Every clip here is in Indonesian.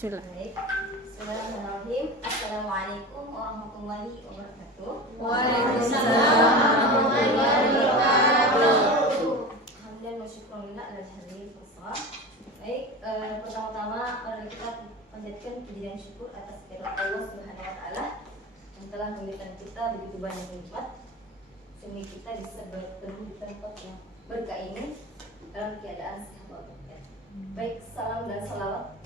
Bismillah. Baik. Bismillahirrahmanirrahim. Assalamualaikum warahmatullahi wabarakatuh. Waalaikumsalam warahmatullahi wabarakatuh. Alhamdulillah wa syukurillah ala hadhil fursa. Baik, pertama-tama mari kita panjatkan puji dan syukur atas kehadirat Allah Subhanahu wa taala yang telah memberikan kita begitu banyak nikmat sehingga kita bisa bertemu di tempat yang berkah ini dalam keadaan sehat walafiat. Baik, salam dan salawat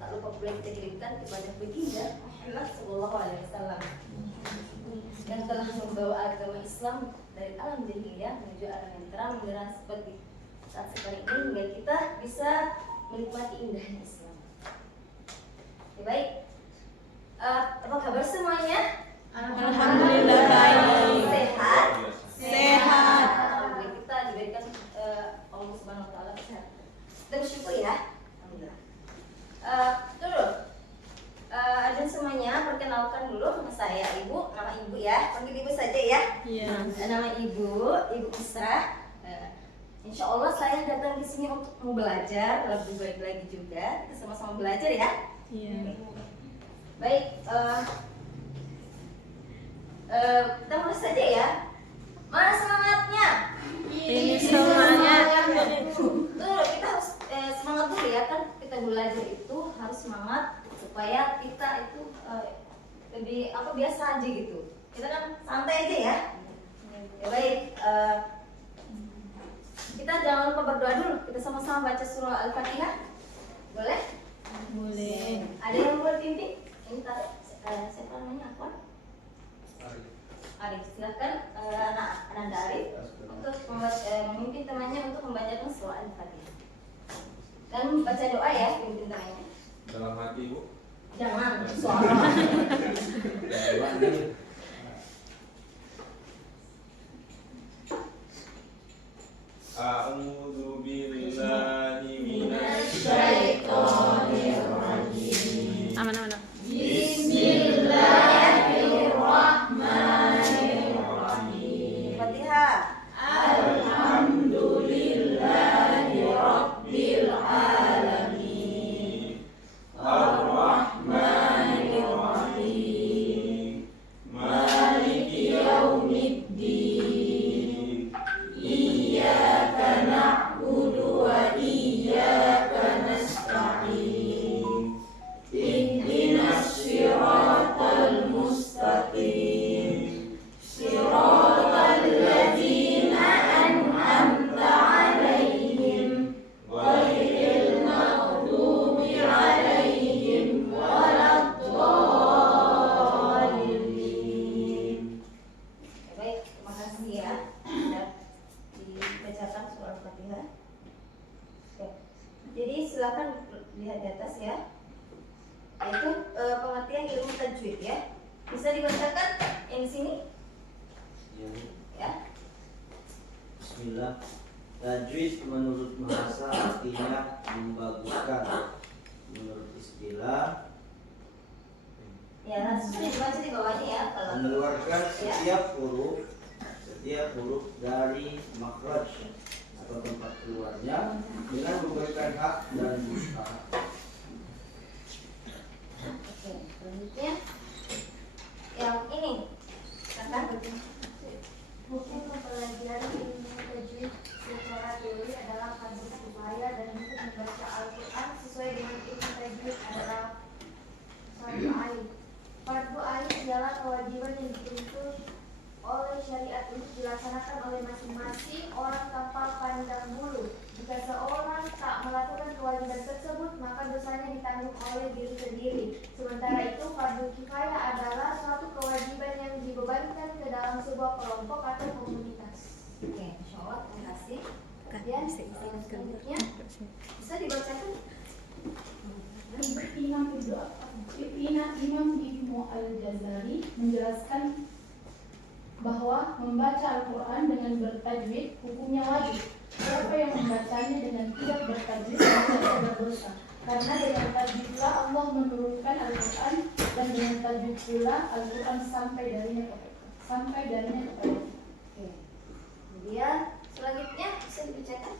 tak lupa pula kita kirimkan kepada baginda Muhammad sallallahu alaihi wasallam yang telah membawa agama Islam dari alam jahiliyah menuju alam yang terang benderang seperti saat sekarang ini hingga kita bisa menikmati indahnya Islam. Oke, baik. Apa kabar semuanya? Alhamdulillah baik. Sehat? Sehat. Alhamdulillah kita diberikan Allah Subhanahu wa taala kesehatan. Kita bersyukur ya. Alhamdulillah. Ada semuanya, perkenalkan dulu nama saya Ibu, nama Ibu ya, panggil Ibu saja ya. Iya. Nama Ibu Isra. Insya Allah saya datang di sini untuk mau belajar lebih baik lagi juga. Kita sama-sama belajar ya. Iya. Baik, kita mulai saja ya. Mana semangatnya? Ini semangat. Tuh, kita harus semangat dulu ya kan. Kita belajar itu harus semangat supaya kita itu lebih biasa aja gitu. Kita kan santai aja ya. Ya baik, kita jangan lupa berdoa dulu. Kita sama-sama baca surah Al-Fatihah. Boleh? Boleh. Ada yang boleh pimpin? Ini siapa namanya? Apa? Arif. Silakan Ananda Arif untuk memimpin temannya untuk membacakan surah Al-Fatihah. Dan baca doa ya, pimpin temannya. Dalam hati, Bu. Jangan suara. A'udzu billahi minasy Syaitonir rajim. Aman. Bismillahirrahmanirrahim. Fatihah. Alhamdulillahi rabbil alamin. Ar-Rahmanir Rahim. Maliki yaumiddin. Iyyaka na'budu wa iyyaka nasta'in. Ihdinas siratal mustaqim. Siratal ladzina an'amta 'alaihim ghairil maghdubi 'alaihim waladdallin. Baik, terima kasih ya. Sudah dibacakan surah Al-Fatihah. Oke. Jadi silakan lihat di atas ya. Yaitu pengertian ilmu tajwid ya. Bisa dibacakan yang di sini? Ya. Bismillah. Tajwid menurut bahasa artinya membaguskan. Menurut istilah Ya, langsung dibaca di bawahnya ya kalau mengeluarkan setiap huruf dari makhraj atau tempat keluarnya dengan memberikan hak dan mustahak. Oke, selanjutnya yang ini kata Hukum mempelajari ilmu tajwid secara teori adalah fardu kifayah dan hukum membaca Al-Quran sesuai dengan ilmu tajwid adalah fardu ain. Fardu ain adalah kewajiban yang dituntut oleh syariat untuk dilaksanakan oleh masing-masing orang tanpa pandang bulu. Jika seorang tak melakukan kewajiban tersebut, maka dosanya ditanggung oleh diri sendiri. Sementara itu, fardu kifayah adalah suatu kewajiban yang dibebankan ke dalam sebuah kelompok atau komunitas. Oke, insya Allah, terima kasih. Kemudian selanjutnya bisa dibacakan. Imam Ibnu Al-Jazari menjelaskan bahwa membaca Al-Quran dengan bertajwid hukumnya wajib. Siapa yang membacanya dengan tidak bertajwid maka berdosa. Karena dengan tajwid pula Allah menurunkan Al-Quran dan dengan tajwid pula Al-Quran sampai darinya kepada. Oke. Kemudian selanjutnya bisa dibacakan.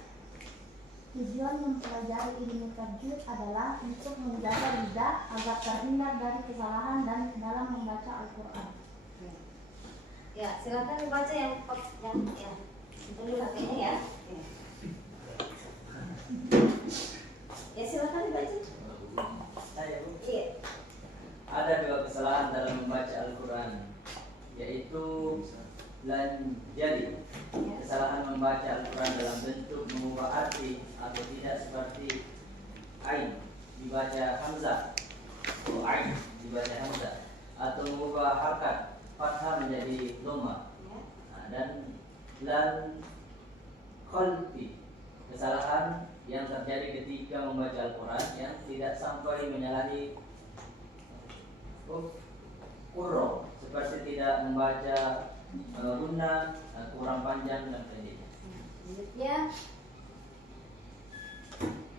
Tujuan mempelajari ilmu tajwid adalah untuk menjaga lidah agar terhindar dari kesalahan dan dalam membaca Al-Quran. Ya, silakan dibaca yang ya. Simpan dulu HP-nya ya. Ya, silakan dibaca. Saya, Bu. Iya. Ada dua kesalahan dalam membaca Al-Quran, yaitu jadi kesalahan membaca Al-Quran dalam bentuk mengubah arti atau tidak seperti ain dibaca hamzah atau ain dibaca hamzah, atau mengubah harkat fathah menjadi dhamma, dan khalfi, kesalahan yang terjadi ketika membaca Al-Quran yang tidak sampai menyalahi qurra, seperti tidak membaca guna, kurang panjang dan pendek. Selanjutnya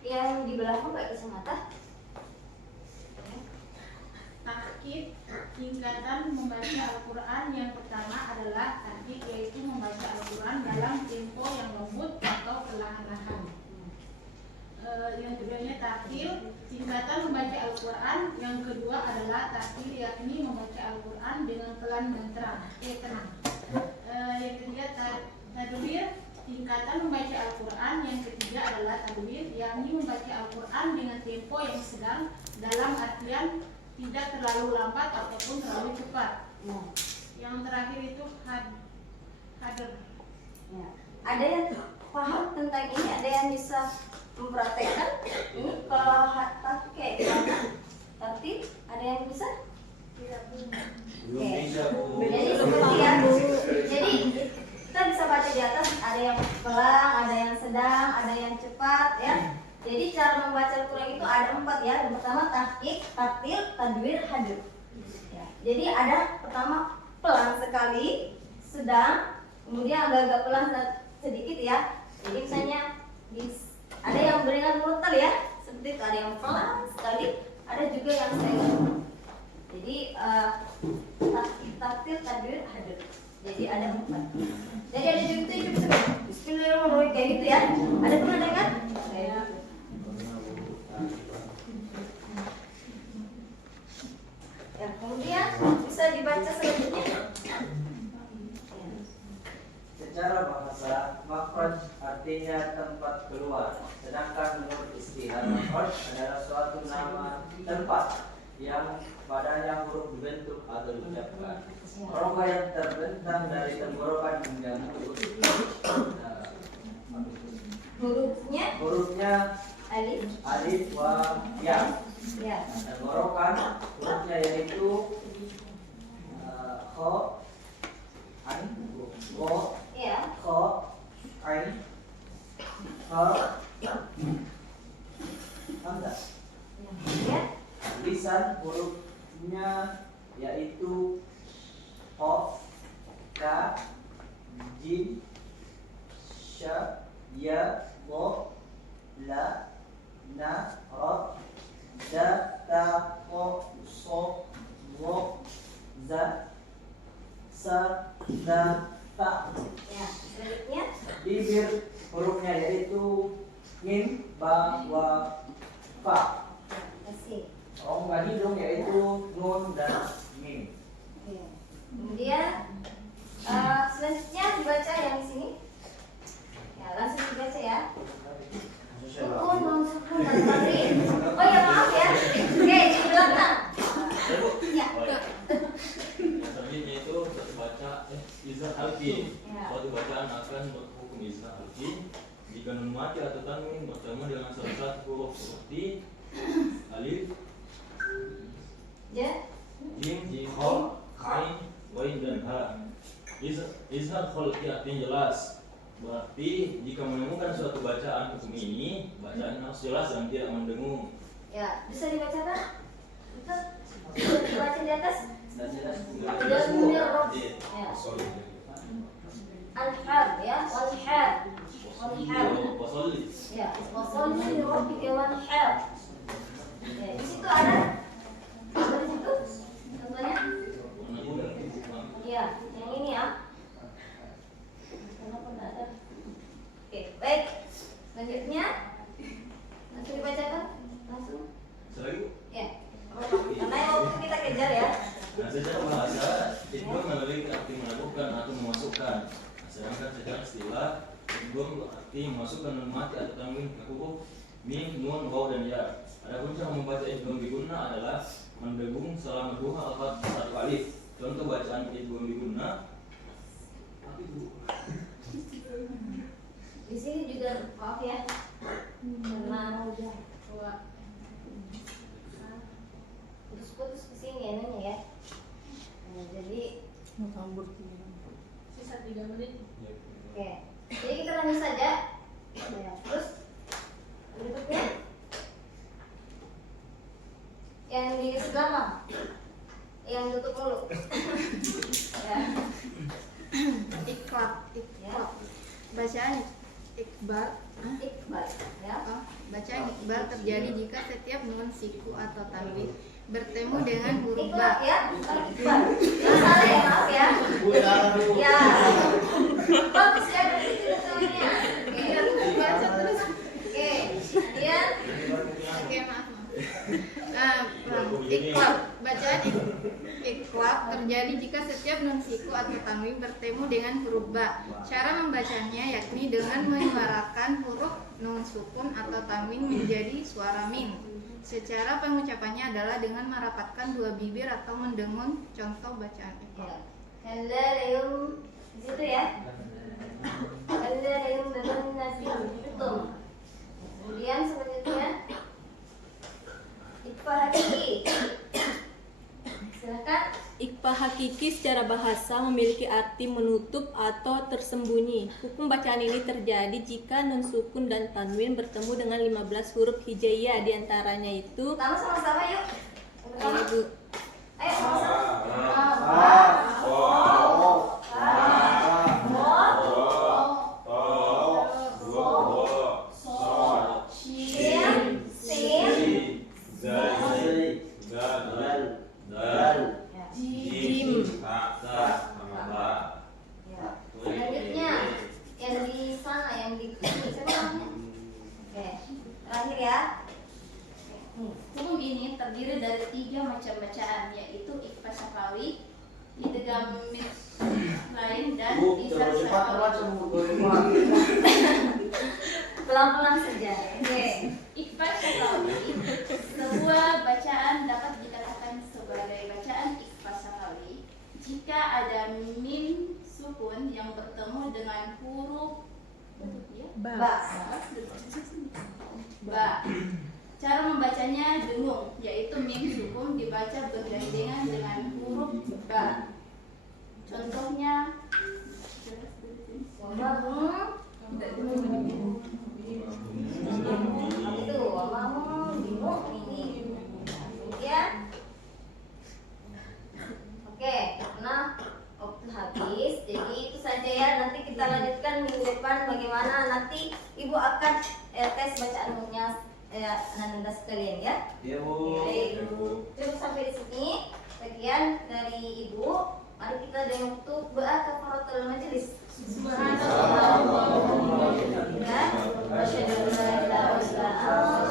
yang di belakang pakai kacamata. Tahqiq, tingkatan membaca Al-Quran yang pertama adalah tahqiq, yaitu membaca Al-Quran dalam tempo yang lembut atau perlahan-lahan. Yang keduanya takhir, tingkatan membaca Al-Quran yang kedua adalah takhir, yakni membaca Al-Quran dengan pelan dan tenang. Yang ketiga tadwir, tingkatan membaca Al-Quran yang ketiga adalah tadwir, yakni membaca Al-Quran dengan tempo yang sedang, dalam artian tidak terlalu lambat ataupun terlalu cepat. Yang terakhir itu hadr. Ya. Ada yang paham tentang ini? Ada yang bisa mempraktekkan ini? Kalau kayak gimana? Tertib? Ada yang bisa? Belum bisa, Bu. Jadi seperti ya. Jadi kita bisa baca di atas, ada yang pelan, ada yang sedang, ada yang cepat ya. Jadi cara membaca Al-Quran itu ada 4 ya. Yang pertama tahqiq, tartil, tadwir, hadr. Ya. Jadi ada pertama pelan sekali, sedang, kemudian agak-agak pelan sedikit ya. Jadi misalnya ada yang beringat murotal ya, seperti itu, ada yang pelan sekali, ada juga yang sedang. Jadi tartil, tadwir, hadr. Jadi ada 4. Jadi ada juga itu Bismillahirrahmanirrahim kayak gitu ya. Ada pernah dengar? Saya. Ya, kemudian bisa dibaca selanjutnya. Secara bahasa, makhraj artinya tempat keluar, sedangkan menurut istilah makhraj adalah suatu nama tempat yang padanya huruf dibentuk atau diucapkan. Rongga yang terbentang dari tenggorokan hingga mulut. Hurufnya alif wa ya. Tenggorokan hurufnya yaitu kho, ain, wo, kho, ain, ha, hamzah. Lisan hurufnya yaitu qaf, ka, jim, sya, ya, bo, la, na, ra, da, ta, ko, so, wo, za, sa, da, ta. Ya, selanjutnya Bibir hurufnya yaitu mim, ba, wa, fa. kasih. Rongga hidung yaitu nun dan mim. Kemudian selanjutnya dibaca yang di sini. Ya, langsung dibaca ya. Sukun, non sukun dan tamrin. Oh ya maaf ya. Oke, di belakang. Ya. Selanjutnya itu satu baca izah alfi. Ya. Suatu bacaan akan berhukum izah alfi jika nun mati atau tanwin bertemu dengan salah satu huruf seperti alif, Ja. jim, kha, ain, wain dan ha. Izhar khalqi artinya jelas. Berarti jika menemukan suatu bacaan hukum ini, bacaan harus jelas dan tidak mendengung. Ya, bisa dibacakan? Bisa dibaca di atas? Dan jelas Jelas menurut. Iya. Ya. Sorry. Al-had ya, wal-had. Wal-had. Wasolli. Ya, wasolli li rabbika wal-had. Ya, di situ ada apa di situ? Contohnya? Iya, yang ini ya. Kenapa enggak ada? Oke, baik. Selanjutnya arti memasukkan nun mati atau tanwin ke huruf mim, nun, waw, dan ya. Adapun cara membaca idgham bigunna adalah mendengung selama 2 halaman 1 alif. Contoh bacaan idgham bigunna. Di sini juga maaf ya, karena putus-putus ke sini ya nanya ya. Nah, jadi Sisa 3 menit. oke, jadi kita lanjut saja. Ya, terus berikutnya yang di sebelah mah, yang tutup dulu. Ya. Iqlab, iqlab. Bacaan Iqbal, Iqbal, ya. bacaan Iqbal terjadi jika setiap nun siku atau tanwin bertemu dengan huruf Iqlab ba. ya, bukan Iqbal. Yang salah ya, maaf ya. Ya. Bagus ya, berarti tidak salahnya. Oke, baca terus. Oke, kemudian Oke, maaf. Iqlab, bacaan Iqlab terjadi jika setiap nun siku atau tanwin bertemu dengan huruf ba. Cara membacanya yakni dengan menyuarakan huruf nun sukun atau tanwin menjadi suara mim. Secara pengucapannya adalah dengan merapatkan 2 bibir atau mendengung. Contoh bacaan Iqlab. Handalayum di situ ya. Handalayum dengan nasi tutup. Kemudian selanjutnya Iqfa hakiki. Silakan. Iqfa hakiki secara bahasa memiliki arti menutup atau tersembunyi. Hukum bacaan ini terjadi jika nun sukun dan tanwin bertemu dengan 15 huruf hijaiyah, diantaranya itu Pertama sama-sama yuk. Yang pertama. Ibu. Ayo sama-sama. Sin, sin, Jim. ya. Selanjutnya yang di sana, yang di siapa namanya? Oke, terakhir ya. Hukum ini terdiri dari 3 macam bacaan, yaitu Iqfa syafawi, idgham lain, dan izhar syafawi. Pelan-pelan saja. Oke. Iqfa syafawi, sebuah bacaan dapat dikatakan sebagai bacaan Iqfa syafawi jika ada mim sukun yang bertemu dengan huruf Ba. ba. Cara membacanya dengung, yaitu mim sukun dibaca bergandengan dengan huruf ba. Contohnya Itu wamamu bingung ini. Kemudian oke, karena waktu habis, jadi itu saja ya. Nanti kita lanjutkan minggu depan bagaimana nanti ibu akan tes bacaannya anak-anak sekalian ya. Iya, Bu. Baik, cukup sampai di sini bagian dari ibu. Mari kita dengan waktu doa kafaratul majelis. Subhanallah. Wa bihamdihi. Wa asyhadu an la ilaha illa anta